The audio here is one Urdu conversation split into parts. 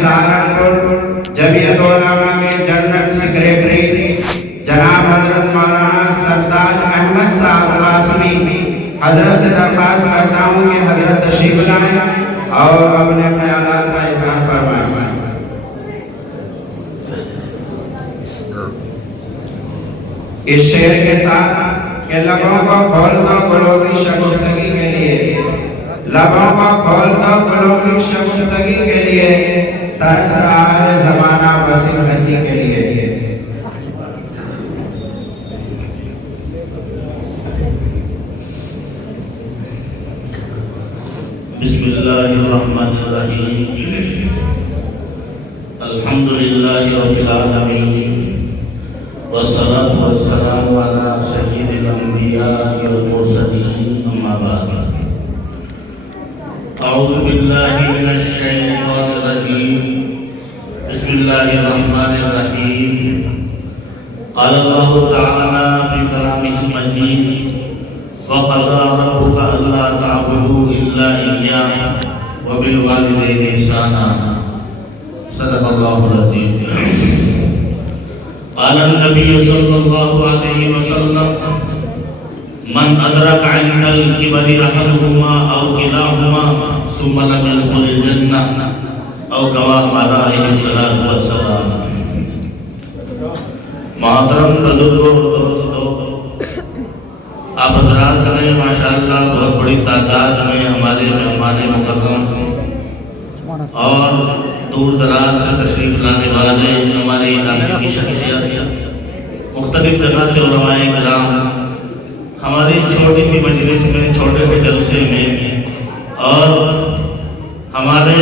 سہارنپور جمعیت علماء کے جنرل سیکریٹری جناب حضرت مولانا سرتاج احمد صاحب قاسمی حضرت سے درخواست کرتا ہوں کہ حضرت تشریف لائیں اور اپنے خیالات کا اظہار فرمائیں۔ اس شعر کے ساتھ کہ لبوں کو کھول دو گلوبی شگفتگی کے لیے، لبوں کو کھول دو گلوبی شگفتگی کے لیے، ترس رہا ہے زمانہ بس ہنسی کے لیے۔ بسم اللہ الرحمن الرحیم، الحمدللہ رب العالمین، والصلاة والسلام علی سید الانبیاء والمرسلین، اما بعد۔ اعوذ باللہ من الشیطان الرجیم، بسم اللہ الرحمن الرحیم۔ قال اللہ تعالی فی کلامہ المجید، وَقَضَىٰ رَبُّكَ أَلَّا تَعْبُدُوا إِلَّا إِيَّاهُ وَبِالْوَالِدَيْنِ إِحْسَانًا، صدق اللہ العظیم۔ قال النبی صلی اللہ علیہ وسلم، من أدرك عند الكبر أحدهما أو كلاهما ثم لم يدخل الجنة، أو كما قال عليه الصلاة والسلام۔ محترم بزرگوں اور دوستوں، آپ حضرات نے ماشاءاللہ بہت بڑی تعداد میں ہمارے مہمان مکرم اور دور دراز سے تشریف لانے والے ہمارے علاقے کی شخصیت، مختلف جگہ سے علماء کرام ہماری چھوٹی سی مجلس میں، چھوٹے سے جلسے میں، اور ہمارے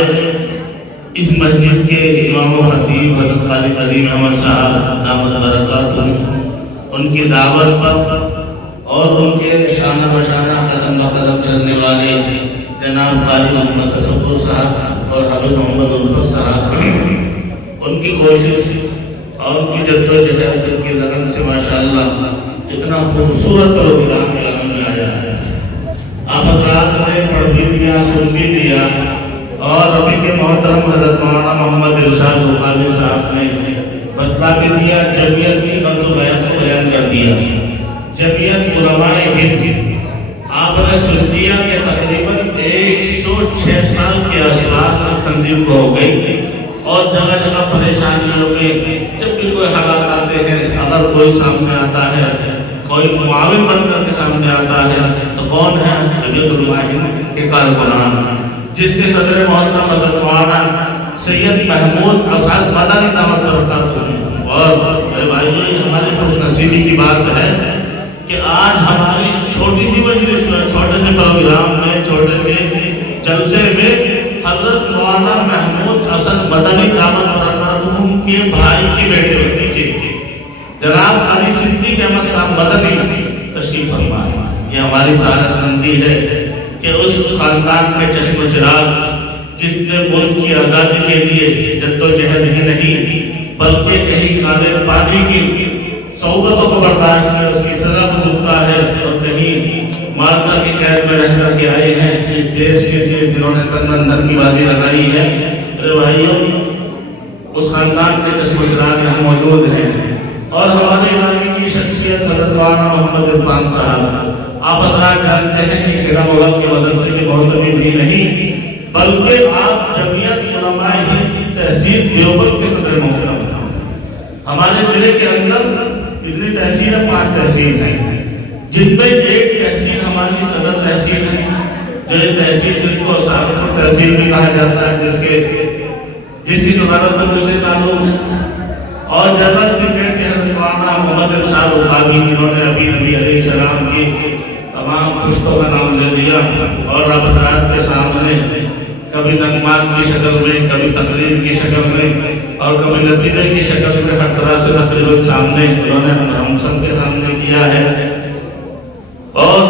اس مسجد کے امام و خطیب حضرت قاری کریم احمد صاحب دامت برکاتہ، ان کی دعوت پر اور ان کے شانہ بشانہ قدم بقدم چلنے والے جناب قاری محمد تصور صاحب اور حضرت محمد الفت صاحب، ان کی کوشش اور ان کی جد و جہد، ان کی لگن سے ماشاءاللہ اتنا خوبصورت پروگرام میں آیا ہے۔ آپ حضرات نے پڑھ بھی لیا، سن بھی لیا، اور ابھی کے محترم حضرت مولانا محمد ارشاد بخاری صاحب نے بتلا بھی دیا، جمعیت کی غرض و بیان کو بیان کر دیا۔ جمعیت علماء ہند آپ نے سن لیا کہ تقریباً 106 سال کے آس پاس اس تنظیم کو ہو گئی، اور جگہ جگہ پریشانیوں میں جب بھی کوئی حالات آتے ہیں، اگر کوئی سامنے آتا ہے، کوئی معاون بن کر کے سامنے آتا ہے، تو کون ہے؟ جمعیت علماء ہند کے کارکنان، جس کے صدر محترم حضرت مولانا سید محمود اسعد مدنی دعوت برکاتہ ہیں۔ اور میرے بھائی، ہماری خوش نصیبی کی بات ہے کہ آج ہماری چھوٹی سی مجلس میں، چھوٹے سے پروگرام میں، چھوٹے سے جلسے میں حضرت مولانا محمود اسعد مدنی دعوت برکاتہ کے بھائی کے بیٹے کے جناب علی صدیق احمد صاحب مدنی تشریف فرما ہے۔ یہ ہماری سعادت مندی ہے کہ اس خاندان کے چشم و چراغ جس نے ملک کی آزادی کے لیے جد و جہد ہی نہیں بلکہ کہیں کالے پانی کی صحبتوں کو برداشت میں اس کی سزا کو بھگتا ہے، اور کہیں مارکا کی قید میں رہ کر کے آئے ہیں اس دیش کے لیے جنہوں نے تن اندر کی بازی لگائی ہے۔ میرے بھائیوں، اس خاندان کے چشم و چراغ یہاں موجود ہیں، اور ہمارے علاقے کی شخصیت حضرت مولانا محمد عرفان صاحب، آپ حضرات جانتے ہیں کہ کھیڑا مولا کے مدرسے کے محتوی بھی نہیں بلکہ آپ جمعیت علماء ہند تحصیل دیوبند کے صدر محترم ہیں۔ ہمارے ضلع کے اندر اتنی تحصیل ہے، 5 تحصیل ہیں، جن میں ایک تحصیل ہماری صدر تحصیل ہے، جو یہ تحصیل جس کو سہارنپور تحصیل بھی کہا جاتا ہے، جس کی صدارت مجھ سے تعلق ہے، اور جنرل سیکریٹری حضرت مولانا محمد ارشاد بخاری، جنہوں نے ابھی نبی علیہ السلام کی تمام پشتوں کا نام لے دیا، اور آپ حضرات کے سامنے کبھی نغمات کی شکل میں، کبھی تقریر کی شکل میں، اور کبھی نتیجے کی شکل میں ہر طرح سے تقریباً سامنے انہوں نے ہم سب کے سامنے کیا ہے۔ اور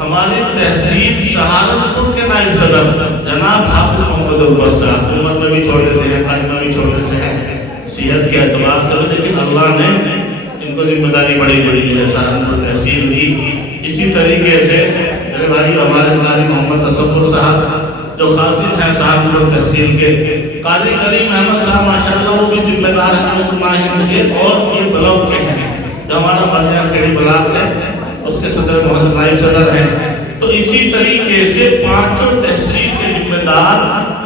ہماری تحصیل سہارنپور کے نائب صدر جناب حافظ محمد الفت صاحب، عمر میں بھی چھوٹے سے ہیں، قد میں بھی چھوٹے سے ہیں، صحت کے اعتبار سے، لیکن اللہ نے ان کو ذمہ داری بڑی دے دی ہے سہارنپور تحصیل کی۔ اسی طریقے سے میرے بھائی ہمارے قاری محمد تصور صاحب جو خاص ہیں سہارنپور تحصیل کے قاری کریم احمد صاحب ماشاءاللہ وہ بھی ذمہ دار ہیں اجتماع ہند کے اور یہ بلاک کے ہیں، جو ہمارا مرجع کھیڑی بلاک ہے اس کے صدر محمد نائب صدر ہیں۔ تو اسی طریقے سے پانچوں تحصیل کے ذمہ دار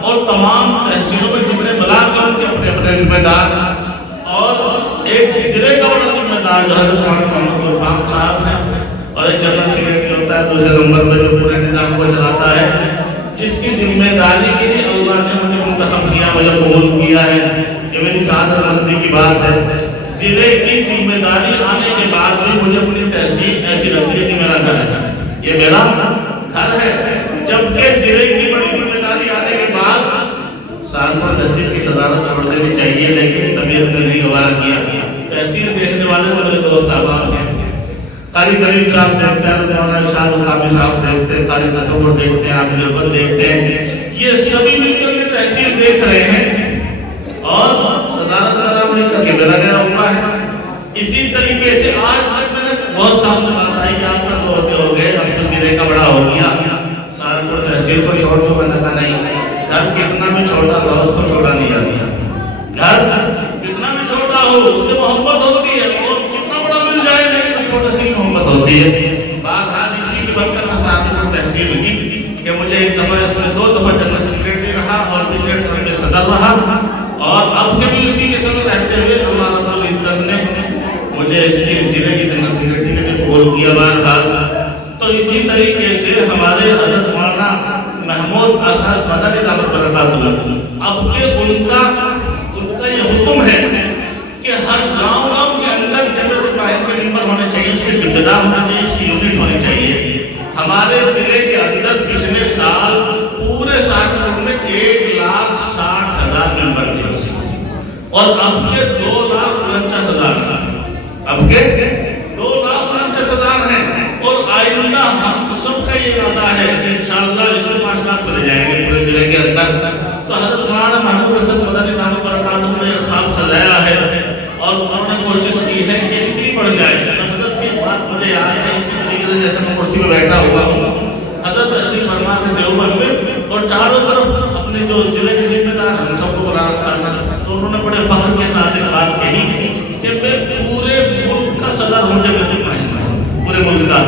اور تمام تحصیلوں میں جتنے بلاک ہیں ان کے اپنے اپنے ذمہ دار، اور ایک ضلع کا بڑا ذمہ دار جو حضرت محمد غلام صاحب ہیں، اور ایک جنرل سیکریٹری ہوتا ہے دوسرے نمبر پہ جو پورے نظام کو چلاتا ہے، جس کی ذمہ داری کے لیے اللہ نے مجھے منتخب کیا، مجھے قبول کیا ہے۔ یہ میری سعادت مندی کی بات ہے۔ ضلع کی ذمہ داری آنے کے بعد بھی مجھے اپنی تحصیل ایسی لگتی ہے کہ میرا گھر ہے، یہ میرا گھر ہے، جبکہ ضلع کی بڑی ذمہ داری آنے کے بعد سہارنپور تحصیل کی صدارت چھوڑ دینی چاہیے، لیکن طبیعت نے نہیں گوارا کیا۔ تحصیل دیکھنے والے میرے دوست احباب ہیں، قاری کریم صاحب دیکھتے ہیں، مولانا ارشاد القاضی صاحب دیکھتے ہیں، قاری تصور دیکھتے ہیں، حافظ الفت دیکھتے ہیں، یہ سبھی مل کر کے تحصیل دیکھ رہے ہیں اور صدارت کا نام لے کر کے میرا گیا ہوا ہے۔ اسی طریقے سے آج تک میں نے بہت سامنے بات آئی کہ آپ کا دو ہوتے ہو گئے، اب تو ضلع کا بڑا ہو گیا، سہارنپور تحصیل کو چھوڑ دو، میں نے کہا نہیں، گھر کتنا بھی چھوٹا تھا اس کو چھوڑا نہیں جاتا، گھر کتنا بھی چھوٹا ہو اس سے محبت ہوتی ہے، اور کتنا بڑا مل جائے لیکن چھوٹے سے محبت ہوتی ہے۔ بات آج اسی کی برکت میں سہارنپور تحصیل کی کہ مجھے ایک دفعہ اس میں 2 دفعہ جنرل سیکریٹری رہا اور پچھلے ٹرم میں صدر رہا، اور اب کے بھی اسی کے صدر رہتے ہوئے اللہ رب العزت نے مجھے اس کی ضلع کی جنرل سیکریٹری کے لیے قبول کیا بہرحال۔ تو اسی طریقے سے ہمارے حضرت مولانا محمود اسد مدنی دامت برکاتہ، اب کے ان کا یہ حکم ہے کہ ہر گاؤں کے اندر جنرل واحد کے ممبر ہونے چاہیے، اس کے ذمہ دار ہونا چاہیے، اس کی یونٹ ہونی چاہیے۔ ہمارے ضلع کے اندر پچھلے سال پورے سہارنپور میں 1,60,000 ممبر تھے، اور اب کے 2,49,000، اب کے 2,49,000 ہیں، اور آئندہ ہم سب کا یہ ارادہ ہے کہ انشاءاللہ اس میں 5 لاکھ چلے جائیں گے پورے ضلع کے اندر۔ تو حضرت مولانا محمود اسد مدنی دامت برکاتہ نے یہ خواب سجایا ہے اور انہوں نے کوشش کی ہے کہ اتنی بڑھ جائے۔ حضرت کی بات مجھے یاد ہے، اسی طریقے سے جیسے میں کرسی میں بیٹھا ہوا ہوں، حضرت تشریف فرما تھے دیوبند میں، اور چاروں طرف اپنے جو ضلع کے ذمہ دار ہم سب کو بلا رکھا تھا، تو انہوں نے بڑے فخر کے ساتھ ایک بات کہی کہ میں پورے ملک کا صدر ہوں، پورے ملک کا،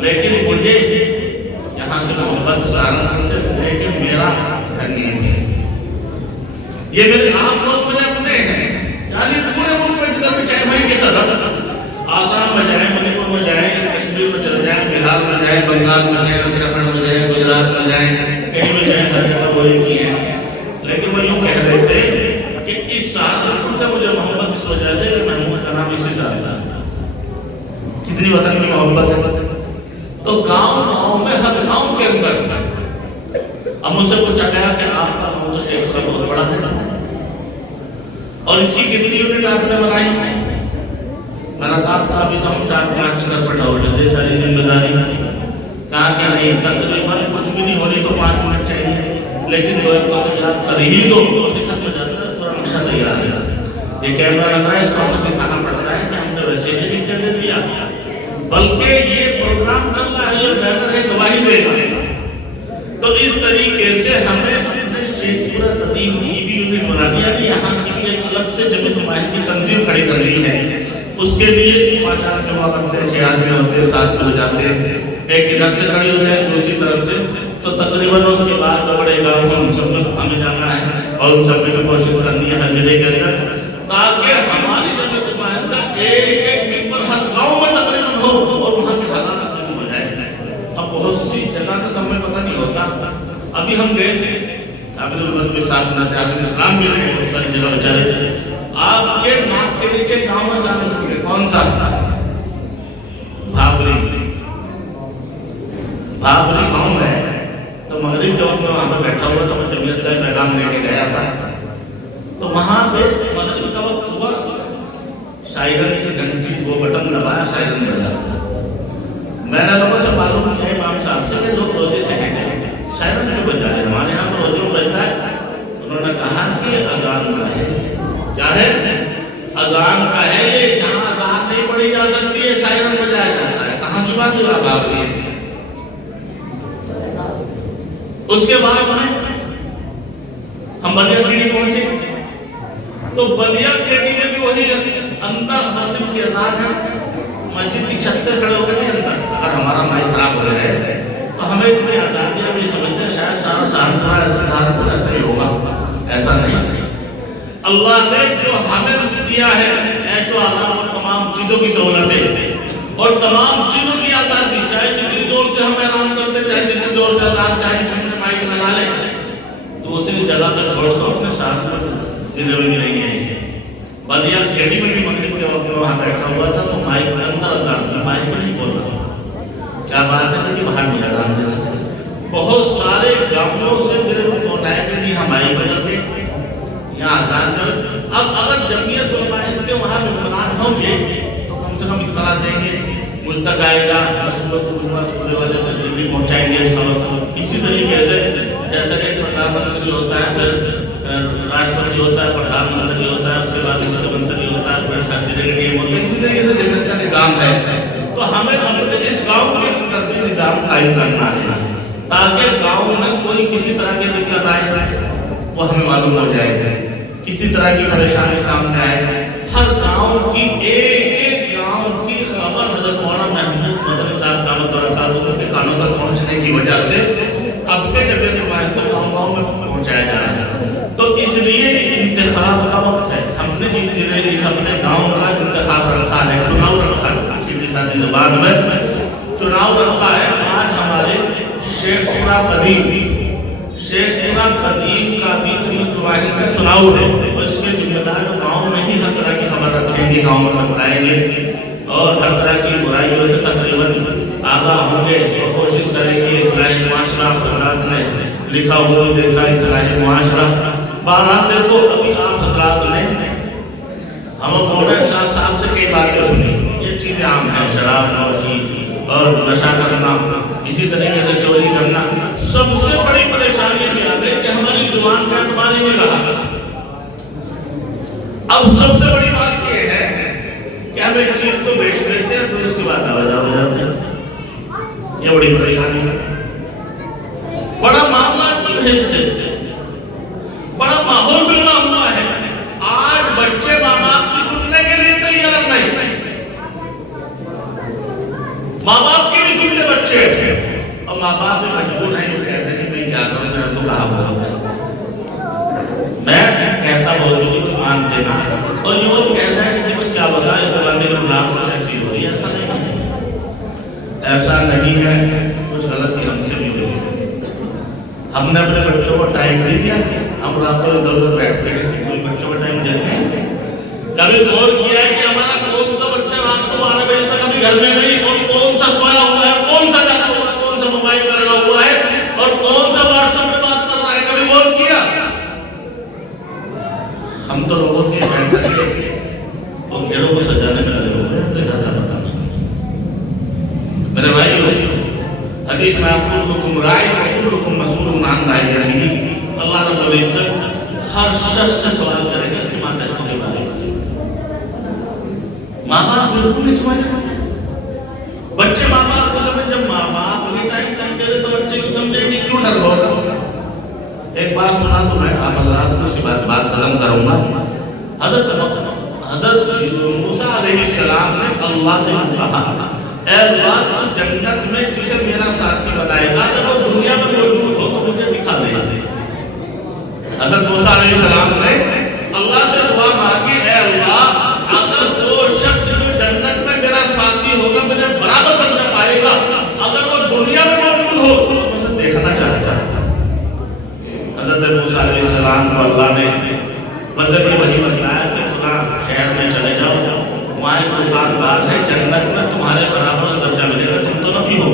لیکن مجھے یہاں سے محبت سہارنپور سے ہے کہ میرا گھر نہیں ہے، یہ میرے آپ لوگ میرے اپنے ہیں، یعنی پورے ملک میں جدھر بھی چاہے وہیں کے صدر، آسام میں جائیں، منی پور میں جائیں، کشمیر میں چلے جائیں، بہار میں جائیں، بنگال میں جائیں، اتراکھنڈ میں جائیں، گجرات میں جائیں، کہیں بھی جائیں، ہر جگہ وہی کی ہیں۔ لیکن وہ یوں کہہ رہے تھے کہ اس سہارنپور سے مجھے محبت اس وجہ سے کہ محمود کا نام اسی سے آتا ہے، کتنی وطن کی محبت ہے۔ تو گاؤں میں ہر گاؤں کے اندر اب مجھ سے پوچھا گیا کہ آپ کا نام تو شیخ کا بہت بڑا ہے، اور اسی کتنی یونٹ آپ نے بنائی؟ میں نے کہا تھا ابھی تو ہم 4-5 کے سر پر ڈھول لیتے، ساری ذمہ داری کہا کہ نہیں، تقریباً کچھ بھی نہیں ہونی تو 5 منٹ چاہیے، لیکن 2 ایک وقت یاد کر ہی دو دقت ہو جاتا ہے، پورا نقشہ تیار ہے، یہ کیمرہ لگ رہا ہے، اس کو ہمیں دکھانا پڑتا ہے کہ ہم نے ویسے ہی لکھ کر دیا، بلکہ یہ پروگرام کر رہا ہے، یہ بینر ہے، گواہی دے گا۔ تو اس طریقے سے ہمیں اپنے شیخ پورا تدین کی بھی یونٹ بنا دیا کہ یہاں کی بھی ایک الگ سے جمعیت جماعت کی تنظیم کھڑی کرنی ہے، اس کے لیے 5 آدمی ہوا کرتے ہیں، 6 آدمی ہوتے ہیں، 7 ہو جاتے ہیں، ایک ادھر سے کھڑی ہو جائے دوسری طرف سے، تو تقریباً اس کے بعد بڑے گاؤں ہم سب میں ہمیں جانا ہے اور ان سب میں کوشش کرنی ہے ہر ضلع کے اندر، تاکہ ہماری جمعیت جماعت کا ایک ممبر ہر گاؤں میں تقریباً ہو اور وہاں کے حالات ہو جائے۔ اب بہت سی جگہ کا ہمیں پتہ نہیں ہوتا، ابھی ہم گئے تھے، حافظ الفت بھی ساتھ نہ تھے، حافظ اسلام بھی رہے، بہت ساری جگہ بیچارے، آپ کے ناک کے نیچے گاؤں میں سارے کون سا بھابری گاؤں ہے، تو مغرب جب میں وہاں پہ بیٹھا ہوا تو میں جمعیت کا پیغام لے کے گیا تھا، تو وہاں پہ مغرب کا وقت ہوا، سائرن کی گھنٹی وہ بٹن دبایا، سائرن بجا، میں نے لوگوں سے معلوم کیا امام صاحب سے کہ لوگ روزے سے ہیں، سائرن کیوں بجا رہے ہیں؟ ہمارے یہاں پر روزے میں بجتا ہے۔ انہوں نے کہا کہ اذان کا ہے، کیا ہے؟ اذان کا ہے، یہ جہاں اذان نہیں پڑھی جا سکتی ہے سائرن بجایا جاتا ہے، کہاں کی بات ہے آپ ہے؟ اس کے بعد میں ہم بلیا کھیڑی پہنچے تو بلیا کھیڑی میں بھی وہی اندر مسجد کی اذان ہے، مسجد کی چھت پہ کھڑے ہو کے بھی اندر اگر ہمارا مائی خراب ہو رہا ہے تو ہمیں اتنی آزادی ہے، ہم سمجھتے ہیں شاید سارا سہارنپور ایسا ہی ہوگا، ایسا نہیں۔ اللہ نے جو ہمیں دیا ہے عیش و آرام اور تمام چیزوں کی سہولتیں اور تمام چیزوں کی آزادی، چاہے جتنی زور سے ہم اعلان کرتے، چاہے جتنی زور سے اعلان، چاہے جتنے مائک لگا لیں، دوسری جگہ تو چھوڑ دو اپنے ساتھ چیزیں بھی نہیں ہیں۔ بلیا کھیڑی میں بھی مغرب کے وقت میں وہاں بیٹھا ہوا تھا تو مائک اندر اذان تھی، مائک میں نہیں بول رہا، کیا بات ہے کہ باہر نہیں اذان دے سکتے۔ بہت سارے گاؤں سے میرے کو فون آئے کہ جی ہماری وجہ پہ یہاں اذان میں اب اگر جمعیت علماء کے وہاں ممبران ہوں گے تو کم سے کم اطلاع دیں گے، مجھ تک آئے گا، مسئلے والے دلی پہنچائیں گے اس وقت۔ اسی طریقے سے جیسے کہ پردھان منتری ہوتا ہے، پھر راشٹرپتی ہوتا ہے، پردھان منتری ہوتا ہے، اس کے بعد مکھیہ منتری ہوتا ہے، پھر سیکریٹری ہوتا ہے، اسی طریقے سے جمعیت کا نظام ہے۔ تو ہمیں اس گاؤں کے اندر بھی نظام قائم کرنا ہے تاکہ گاؤں میں کوئی کسی طرح کی دقت آئے وہ ہمیں معلوم ہو جائے، کسی طرح کی پریشانی سامنے آئے، ہر گاؤں کی ایک گاؤں کی خبر حضرت مولانا محمود مدنی صاحب دامت برکاتہ کے کانوں تک پہنچنے کی وجہ سے اب کے جمعیت علماء کو گاؤں گاؤں میں پہنچایا جا رہا ہے۔ تو اس لیے انتخاب کا وقت ہے، ہم نے اپنے گاؤں کا انتخاب رکھا ہے، چناؤ رکھا ہے، زبان میں چناؤ رکھا ہے۔ آج ہمارے شیخ پورا قدیم کا بھی واحد کا چناؤ ہے، اس کے ذمہ دار گاؤں میں ہی ہر طرح کی خبر رکھیں گے، گاؤں میں بتائیں گے اور ہر طرح کی برائیوں سے تقریباً آگاہ ہوں گے اور کوشش کریں گے اصلاحی معاشرہ۔ حضرات نے لکھا ہوا بھی دیکھا اصلاحی معاشرہ، بہرحال دیکھو ابھی آپ حضرات نے ہم مولانا شاہ صاحب سے کئی باتیں سنی، یہ چیزیں عام ہیں، شراب نوشی اور نشہ کرنا، اسی طریقے سے چوری کرنا۔ سب سے بڑی پریشانی یہ آ گئی کہ ہماری زبان کا اعتبار ہی نہیں رہا۔ اب سب سے بڑی بات یہ ہے کہ ہم ایک چیز کو بیچ دیتے ہیں تو اس کے بعد آوازہ ہو جاتے ہیں، یہ بڑی پریشانی ہے۔ بڑا معاملہ بڑا ماحول بگڑا ہوا ہے، آج بچے ماں باپ کی سننے کے لیے تیار نہیں، ماں باپ کی بھی سنتے بچے، اور ماں باپ بھی مجبور ہیں، وہ کہتے ہیں کہ میں کیا کروں، میرا تو کہا بہت ہے، میں کہتا بہت ہوں کہ مانتے نا، اور یوں کہتا ہے کہ بس کیا بتائیں تو بندے کو لاکھ کچھ ایسی ہو رہی ہے، ایسا نہیں ہے، ایسا نہیں ہے، کچھ غلطی ہم سے بھی ہوئی ہے۔ ہم نے اپنے بچوں کو ٹائم نہیں دیا، ہم راتوں ادھر ادھر بیٹھتے ہیں، کوئی بچوں کو ٹائم دیتے ہیں؟ کبھی غور کیا ہے کہ ہمارا کون سا بچہ رات کو 12 بجے تک ابھی گھر میں نہیں، اور کون سا سویا ہوا ہے، کون سا جاگا ہوا ہے، کون سا موبائل پہ لگا ہوا ہے اور کون سا واٹس ایپ پہ بات کر رہا ہے، کبھی غور کیا؟ ہم تو لوگوں کے بیٹھ کر کے اور گھروں کو سجانے میں لگے ہوئے ہیں، اپنے گھر کا پتہ نہیں۔ میرے بھائیو، حدیث میں کلکم راع وکلکم مسئول عن رعیتہ، اللہ رب العزت ہر شخص سے سوال کرے گا اس کی ماتحتوں کے بارے میں۔ ماں باپ بالکل نہیں سمجھے، بچے ماں باپ کو سمجھ، جب ماں باپ نہیں ٹائم نہیں دے رہے تو بچے کو سمجھے نہیں، کیوں ڈر ہوگا؟ ایک بات سنا تو میں آپ حضرات کو اس کے بعد بات ختم کروں گا۔ حضرت موسیٰ علیہ السلام نے اللہ سے کہا، اے اللہ تو جنت میں جسے میرا ساتھی بنائے گا اگر وہ دنیا میں موجود ہو تو مجھے دکھا دے۔ حضرت موسیٰ علیہ السلام نے اللہ سے دعا مانگی، اے اللہ اگر وہ شخص جو جنت میں میرا ساتھی ہوگا مجھے برابر بن پائے گا، اگر وہ دنیا میں موجود ہو تو مجھے دیکھنا چاہتا ہے۔ حضرت موسیٰ علیہ السلام کو اللہ نے مطلب یہ وہی بتلایا کہ فلاں شہر میں چلے جاؤ، وہاں ایک دکاندار ہے، جنت میں تمہارے برابر درجہ ملے گا، تم تو نبی ہو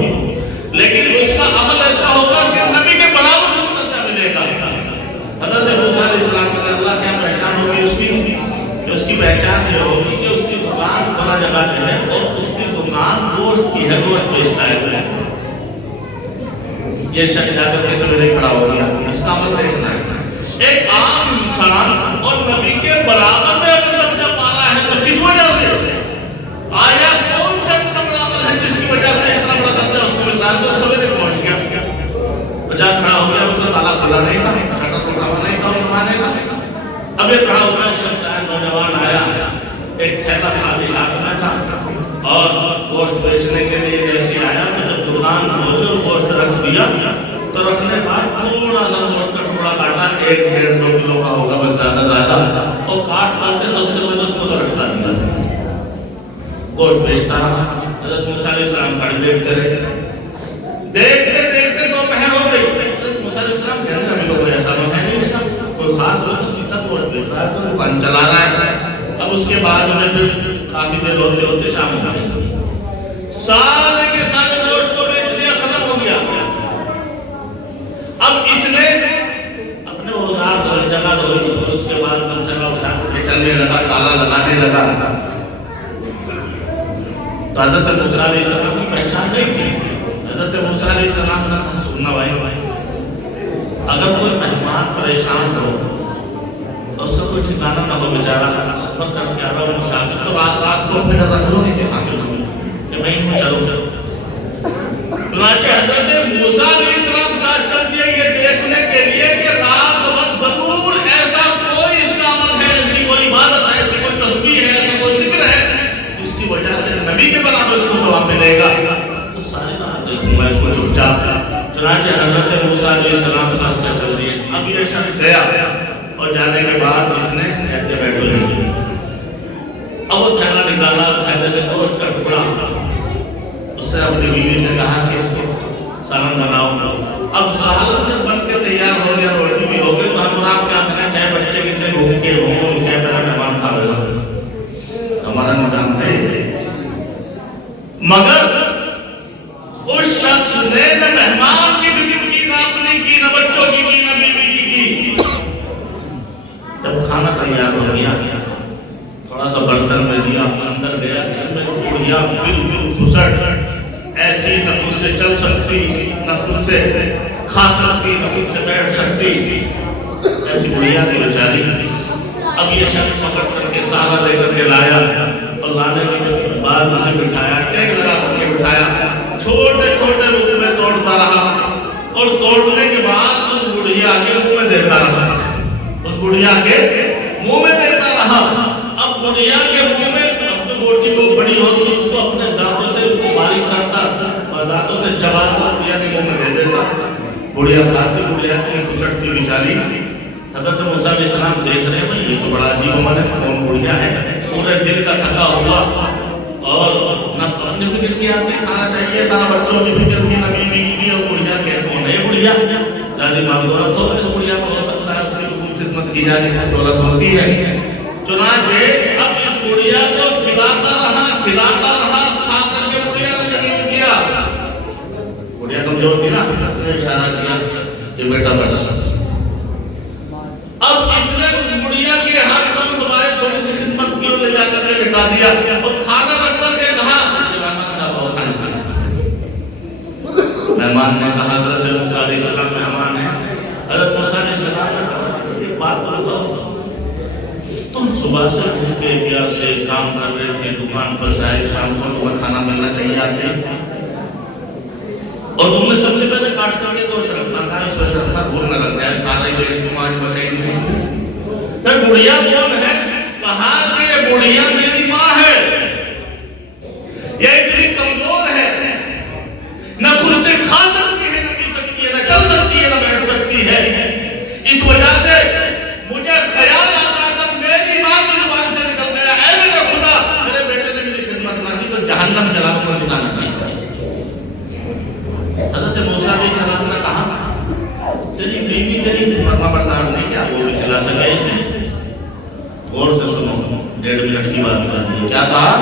لیکن اس کا عمل ایسا ہوگا کہ نبی کے برابر درجہ ملے گا۔ حضرت موسیٰ علیہ السلام نے اللہ کیا پہچان ہوگی اس کی پہچان یہ ہوگی کہ اس کی دکان بڑا جگہ پہ ہے اور اس کی دکان گوشت کی ہے، گوشت بیچتا ہے۔ یہ شخص جا کر کے سویرے کھڑا ہو گیا، اس کا عمل دیکھنا ہے۔ ایک عام انسان اور نبی کے برابر میں اگر درجہ پا رہا ہے تو کس وجہ سے؟ آیا کون سا اتنا بڑا عمل ہے جس کی وجہ سے اتنا بڑا درجہ اس کو مل رہا ہے؟ تو سویرے پہنچ گیا، بجا کھڑا ہو گیا، اس کا تالا کھلا نہیں تھا، شٹر اٹھا ہوا نہیں تھا، اب ایک کہا ہوا شخص آیا، نوجوان آیا، ایک تھیلا خالی ہاتھ میں تھا اور گوشت بیچنے کے لیے جیسے آیا تو جب دکان کھولی اور گوشت رکھ دیا تو رکھنے بعد تھوڑا سا گوشت کا ٹکڑا کاٹا، 1-1.5-2 کلو کا ہوگا بس زیادہ اور کاٹ کے سب سے پہلے اس کو رکھتا دیا، گوشت بیچتا رہا۔ حضرت موسیٰ علیہ السلام کھڑے دیکھتے رہے، دیکھتے دوپہر ہو گئی۔ حضرت موسیٰ علیہ السلام کہنے لگے تو کوئی ایسا مت ہے نہیں، اس کا کوئی خاص وقت سیدھا گوشت بیچ رہا ہے تو دکان چلا رہا ہے۔ اب اس کے بعد میں پھر کافی دیر ہوتے شام ہو گئی، سارے کے سارے گوشت کو بیچ دیا، ختم ہو گیا۔ اب اس نے اپنے اوزار دھوئے، جگہ دھوئی، اور اس کے بعد پتھر اٹھا کے چلنے لگا، تالا لگانے لگا۔ تو حضرت موسیٰ علیہ السلام کی پہچان نہیں تھی۔ حضرت موسیٰ علیہ السلام نے کہا سننا بھائی، اگر کوئی مہمان پریشان ہو اور اس کا کوئی ٹھکانا نہ ہو، بیچارہ سفر کر کے آ رہا ہو مسافر، تو رات کو اپنے گھر رکھ لو، نہیں کہ بھائی ہوں چلو۔ چنانچہ حضرت موسیٰ علیہ السلام ساتھ چل دیے یہ دیکھنے کے لیے کہ رات وقت ضرور ایسا کوئی اس کا عمل ہے، ایسی کوئی عبادت ہے، ایسی کوئی تسبیح ہے، ایسا کوئی ذکر ہے جس کی وجہ سے نبی کے برابر اس کو ثواب ملے گا۔ تو ساری رات دیکھوں گا اس کو چپ چاپ۔ چنانچہ حضرت موسیٰ علیہ السلام ساتھ سے چل دیے۔ اب یہ شخص گیا اور جانے کے بعد اس نے کہتے بیٹھو نہیں، اب وہ تھیلا نکالا، تھیلے سے گوشت کا ٹکڑا، اس سے اپنی بیوی سے کہا کہ اس کو سالن بناؤ۔ اب سالن جب بن کے تیار ہو گیا، روٹی بھی ہو گئی، تو ہم آپ کیا کریں، چاہے بچے کتنے بھوکے ہوں، کیا پہلا مہمان کھا لے گا، ہمارا نظام ہے۔ مگر اس شخص نے نہ مہمان کی فکر کی، نہ اپنی کی، نہ بچوں کی، نہ بیوی کی۔ جب کھانا تیار ہو گیا، تھوڑا سا برتن میں دیا، اندر گیا، گھر میں بڑھیا بالکل گھسٹ، ایسی نہ خود سے چل سکتی، نہ خود سے کھا سکتی، نہ خود سے بیٹھ سکتی، ایسی بڑھیا تھی بیچاری۔ اب یہ شخص پکڑ کر کے سارا لے کر کے لایا اور لانے کے بعد اسے بٹھایا، ٹیک لگا کر کے بٹھایا، چھوٹے چھوٹے روپ میں توڑتا رہا اور توڑنے کے بعد اس بڑھیا کے منہ میں دیتا رہا، اس بڑھیا کے منہ میں دیتا رہا۔ اب بڑھیا کے منہ میں، اب جو روٹی وہ بڑی ہوتی اس کو اپنے دانتوں سے اس کو باریک کرتا اور دانتوں سے چباتا، بڑھیا کے منہ میں دے دیتا۔ بڑھیا کھاتی، بڑھیا کی گھسٹتی بیچاری۔ حضرت موسیٰ علیہ السلام دیکھ رہے ہیں یہ تو بڑا عجیب عمل ہے، کون بڑھیا ہے، پورے دن کا تھکا ہوا اور نہ اپنی فکر کی آتی کھانا چاہیے تھا، بچوں کی فکر کی، نہ بیوی کی، اور بڑھیا کہ کون ہے بڑھیا، جالی مال دولت ہو تو بڑھیا کو ہو سکتا ہے، اس کی خوب خدمت کی جاتی ہے، دولت ہوتی ہے۔ چنانچہ اب اس بڑھیا کو کھلاتا رہا، کھا کر کے بڑھیا نے یقین کیا، بڑھیا کمزور تھی نا، اشارہ کیا کہ بیٹا بس۔ اب اس نے اس بڑھیا کے ہاتھ میں دبائے، تھوڑی سی خدمت کی اور لے جا کر کے بٹھا دیا اور کھانا رکھ کر کے کہا مہمان نے کہا حضرت موسیٰ علیہ السلام مہمان ہے۔ حضرت موسیٰ علیہ السلام نے کہا ایک بات بتاؤ، تم صبح سے بھوکے پیاسے کام کر رہے تھے دکان پر، شاید شام کو تمہیں کھانا ملنا چاہیے آپ کے، اور تم نے سب سے پہلے کاٹ کر کے گوشت رکھا تھا، اس وجہ سے بھول نہ لگتا ہے، سارا ہی دیش تم آج بچائی نہیں۔ پھر بڑھیا کون ہے؟ کہا کہ یہ بڑھیا میری ماں ہے، یہ اتنی کمزور ہے، نہ خود سے کھا سکتی ہے، نہ پی سکتی ہے، نہ چل سکتی ہے، نہ بیٹھ سکتی ہے، اس وجہ سے مجھے خیال آتا ہے میری ماں کی زبان سے نکل گیا، اے میرے خدا میرے بیٹے نے میری خدمت نہ کی تو جہنم جلا کر نکالنا چاہیے۔ حضرت موسیٰ علیہ السلام نے کہا تیری بیوی تیری فرما بردار نہیں، کیا وہ بھی کھلا سکے اسے؟ غور سے سنو، 1.5 منٹ کی بات کر دی۔ کیا کہا؟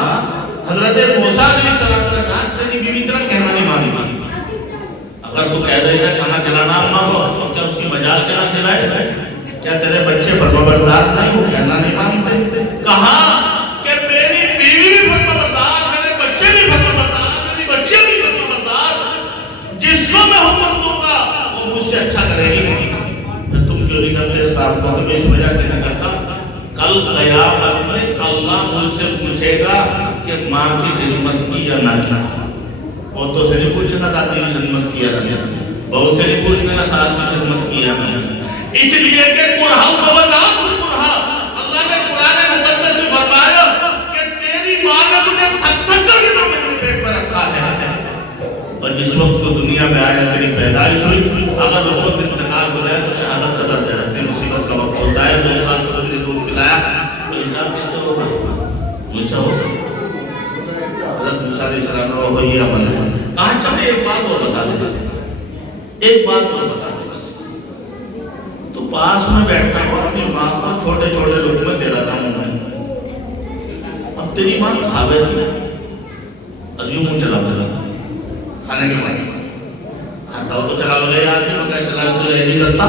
حضرت موسیٰ علیہ السلام نے کہا تیری بیوی تیرا کہنا نہیں مانی گی، اگر تو کہہ دے گا کھانا کھلانا اماں کو تو کیا اس کی مجال کے نہ کھلائے؟ کیا تیرے بچے فرما بردار نہیں، وہ کہنا نہیں مانتے؟ کہا کہ میری بیوی بھی فرما بردار، میرے بچے بھی فرما بردار، میری بچے بھی فرما بردار، جس کو میں حکم دوں گا وہ مجھ سے اچھا کرے گی، پھر تم کیوں نہیں کرتے اس کام کو؟ میں اس وجہ سے نہیں کرتا، کل قیامت میں اللہ مجھ سے پوچھے گا کہ ماں کی خدمت کی یا نہ کی۔ بہتوں سے نہیں پوچھے گا دادی کی خدمت کی یا نہ کی، بہت سے نہیں پوچھنے گا ساس کی خدمت کی یا نہ کی، اس لیے کہ قرہا ہے 2 سال تک مجھے دودھ پلایا، تو حساب کس سے ہوگا؟ مجھ سے ہوگا۔ حضرت موسیٰ علیہ السلام نے وہ یہ عمل ہے کہا چلے ایک بات اور بتا دے، ایک بات اور بتا دے، تو پاس میں بیٹھتا ہوں اپنی ماں کو چھوٹے چھوٹے لقمے دے رہا ہوں میں، اب تیری ماں کھاوے دی اور یوں منہ چلا دے رہا کھانے کے بعد کھاتا ہو تو چلا لگے یار کہ میں چلا تو رہ نہیں سکتا،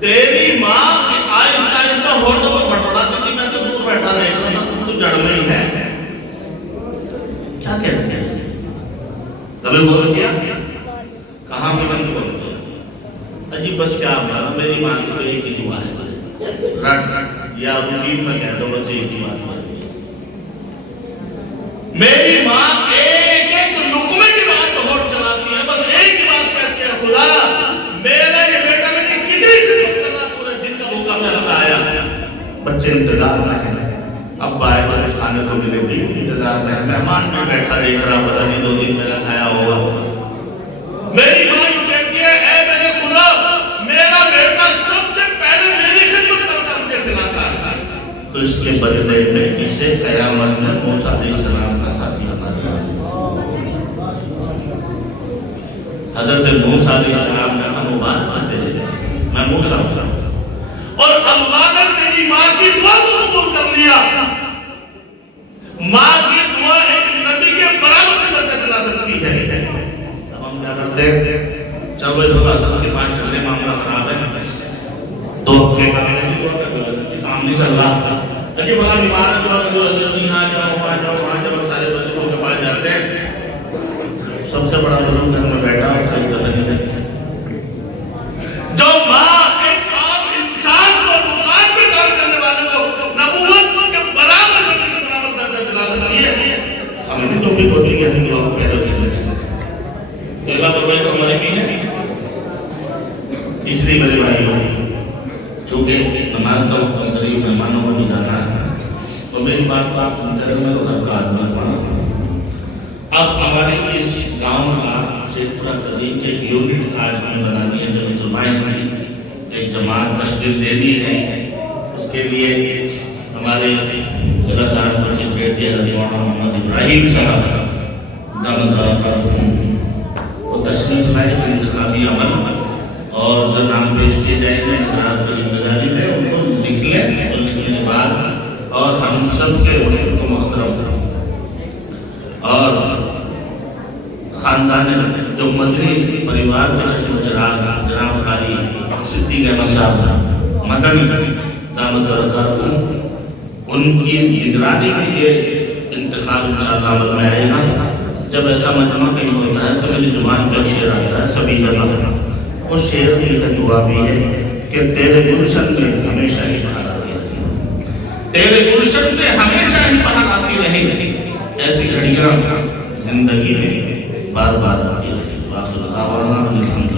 تیری ماں آہستہ آہستہ ہوٹوں کو بٹوراتی تھی، میں تو دور بیٹھا دیکھ رہا تھا، تو جڑ میں ہی ہے، کیا کہتے ہیں؟ کبھی غور کیا؟ کہاں پہ بند غور کیا؟ عجیب بس کیا بات، میری ماں کی تو ایک ہی دعا ہے، رٹ یا روٹین میں کہہ دو بس ایک ہی بات ہے، میری ماں ایک ایک لقمے کی بات ہوٹ چلاتی ہے، بس ایک ہی بات کہتی ہے، خدا میرا یہ بیٹا میری کتنی خدمت کر رہا، پورے دن کا بھوکا پیاسا آیا، بچے انتظار میں ہیں، اب باہر میں کچھ کھانے کو ملے بھی انتظار میں ہے، مہمان بھی بیٹھا دیکھ رہا، پتہ نہیں 2 دن میرا کھایا ہوگا، میری ماں یوں کہتی ہے اے میرے خدا میرا بیٹا سب سے پہلے میری خدمت کرتا مجھے کھلاتا ہے، تو اس کے بدلے میں اسے قیامت میں موسیٰ علیہ السلام کا ساتھی بنا دیا۔ حضرت موسیٰ علیہ السلام نے کہا مبارک تیرے میں موسیٰ ہوں، اور اللہ نے تیری ماں کی دعا کو قبول کر لیا۔ ماں کی دعا ایک نبی کے برابر کی برکت لا سکتی ہے۔ اب ہم کیا کرتے ہیں؟ چلو بھائی لوگ حضرت کے پاس چلے، معاملہ خراب ہے، تو اپنے کام نہیں چل رہا، لیکن بڑا بیمار ہے، یہاں جاؤ وہاں جاؤ وہاں جاؤ، سارے بزرگوں کے پاس جاتے ہیں، سب سے بڑا بزرگ گھر میں بیٹھا اور صحیح کر نہیں ہے۔ جو ماں ایک عام انسان کو دکان پہ کام کرنے والے کو نبوت کے برابر درجہ دلا سکتی ہے، ہمیں بھی توفیق ہوتی ہے کہ ہم دعا کو پیدا کریں۔ تو اللہ فرمائے تو ہماری بھی ہے، اس لیے میرے بھائیوں چونکہ نماز کا وقت قریب مہمانوں کو بھی جانا ہے، تو میری بات کو آپ سنتے رہے، میں تو گھر کا آدمی ہوں۔ اب ہمارے اس گاؤں کا شیخپورہ تہذیب کے ایک یونٹ آج ہمیں بنانی ہے، جب جماعت کی ایک جماعت تشکیل دے دی ہے، اس کے لیے ہمارے ضلع صاحب کو سیکریٹری حضرت مولانا محمد ابراہیم صاحب دامت برکاتہم وہ تشریف لائے، انتخابی عمل اور جو نام پیش کیے جائیں گے حضرات کو ذمہ داری ہے ان کو لکھ لیں، اور لکھنے کے بعد اور ہم سب کے مشکل کو محترم اور خاندان جو مدنی پریوار کے چشم چراغ جناب قاری صدیق احمد صاحب مدن دامت برکاتہم ان کی نگرانی میں یہ انتخاب انشاءاللہ عمل میں آئے گا۔ جب ایسا مجمع کہیں ہوتا ہے تو میری زبان پر شعر آتا ہے سبھی جگہ، وہ شعر بھی ہے دعا بھی ہے کہ تیرے گلشن میں ہمیشہ ہی بہار آتی رہے، تیرے گلشن میں ہمیشہ ہی بہار آتی رہے، ایسی گھڑیاں زندگی میں بار بار آتی رہے۔ واخر دعوانا الحمد